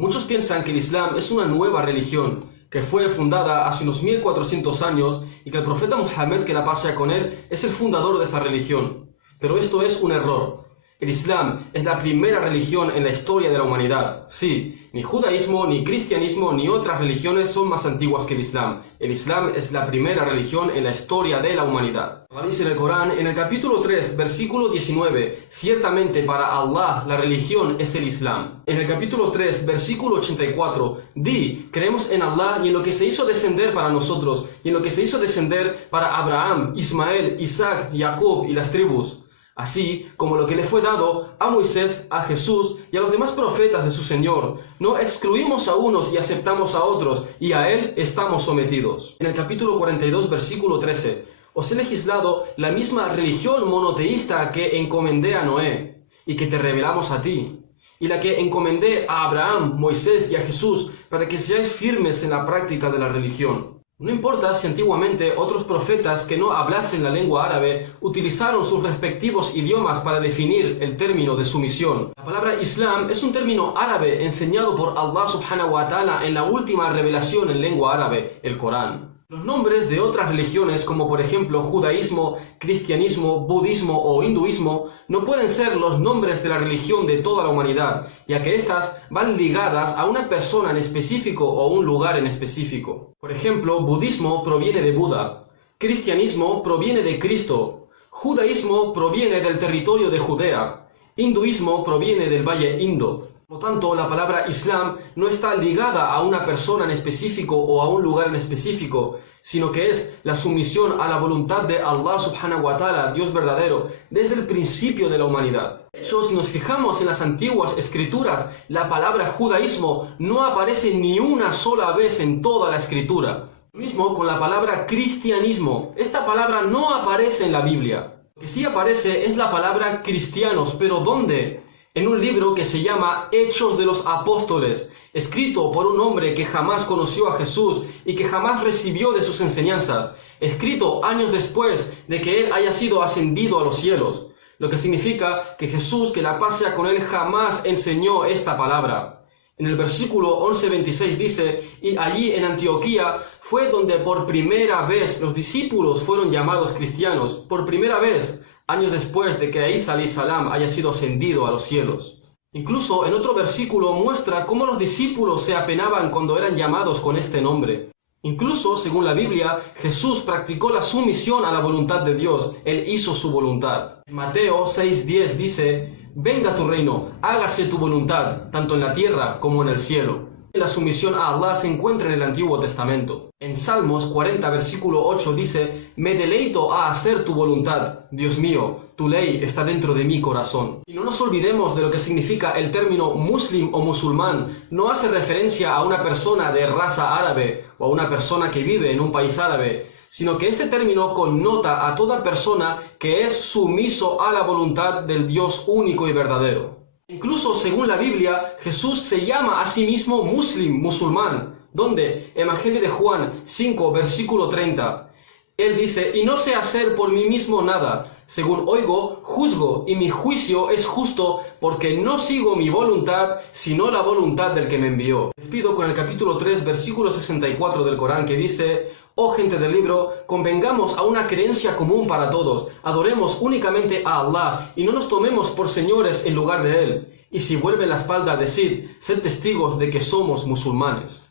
Muchos piensan que el Islam es una nueva religión, que fue fundada hace unos 1400 años y que el profeta Muhammad, que la paz sea con él, es el fundador de esta religión. Pero esto es un error. El Islam es la primera religión en la historia de la humanidad. Sí, ni judaísmo, ni cristianismo, ni otras religiones son más antiguas que el Islam. El Islam es la primera religión en la historia de la humanidad. Allah dice en el Corán, en el capítulo 3, versículo 19, ciertamente para Allah la religión es el Islam. En el capítulo 3, versículo 84, di, creemos en Allah y en lo que se hizo descender para nosotros, y en lo que se hizo descender para Abraham, Ismael, Isaac, Jacob y las tribus. Así como lo que le fue dado a Moisés, a Jesús y a los demás profetas de su Señor. No excluimos a unos y aceptamos a otros, y a Él estamos sometidos. En el capítulo 42, versículo 13, os he legislado la misma religión monoteísta que encomendé a Noé, y que te revelamos a ti, y la que encomendé a Abraham, Moisés y a Jesús, para que seáis firmes en la práctica de la religión. No importa si antiguamente otros profetas que no hablasen la lengua árabe utilizaron sus respectivos idiomas para definir el término de sumisión. La palabra Islam es un término árabe enseñado por Allah subhanahu wa ta'ala en la última revelación en lengua árabe, el Corán. Los nombres de otras religiones, como por ejemplo judaísmo, cristianismo, budismo o hinduismo, no pueden ser los nombres de la religión de toda la humanidad, ya que éstas van ligadas a una persona en específico o un lugar en específico. Por ejemplo, budismo proviene de Buda, cristianismo proviene de Cristo, judaísmo proviene del territorio de Judea, hinduismo proviene del valle Indo. Por lo tanto, la palabra Islam no está ligada a una persona en específico o a un lugar en específico, sino que es la sumisión a la voluntad de Allah subhanahu wa ta'ala, Dios verdadero, desde el principio de la humanidad. De hecho, si nos fijamos en las antiguas escrituras, la palabra judaísmo no aparece ni una sola vez en toda la escritura. Lo mismo con la palabra cristianismo. Esta palabra no aparece en la Biblia. Lo que sí aparece es la palabra cristianos, pero ¿dónde? En un libro que se llama Hechos de los Apóstoles, escrito por un hombre que jamás conoció a Jesús y que jamás recibió de sus enseñanzas, escrito años después de que él haya sido ascendido a los cielos, lo que significa que Jesús, que la paz sea con él, jamás enseñó esta palabra. En el versículo 11:26 dice, y allí en Antioquía fue donde por primera vez los discípulos fueron llamados cristianos, por primera vez, años después de que Isa alayhi salam haya sido ascendido a los cielos. Incluso en otro versículo muestra cómo los discípulos se apenaban cuando eran llamados con este nombre. Incluso, según la Biblia, Jesús practicó la sumisión a la voluntad de Dios. Él hizo su voluntad. En Mateo 6:10 dice, venga tu reino, hágase tu voluntad, tanto en la tierra como en el cielo. La sumisión a Allah se encuentra en el Antiguo Testamento. En Salmos 40, versículo 8 dice, me deleito a hacer tu voluntad, Dios mío, tu ley está dentro de mi corazón. Y no nos olvidemos de lo que significa el término muslim o musulmán. No hace referencia a una persona de raza árabe o a una persona que vive en un país árabe, sino que este término connota a toda persona que es sumiso a la voluntad del Dios único y verdadero. Incluso según la Biblia, Jesús se llama a sí mismo musulmán, donde, Evangelio de Juan 5, versículo 30, él dice, y no sé hacer por mí mismo nada, según oigo, juzgo, y mi juicio es justo, porque no sigo mi voluntad, sino la voluntad del que me envió. Despido con el capítulo 3, versículo 64 del Corán, que dice, oh gente del libro, convengamos a una creencia común para todos, adoremos únicamente a Allah, y no nos tomemos por señores en lugar de Él. Y si vuelven la espalda, decid, sed testigos de que somos musulmanes.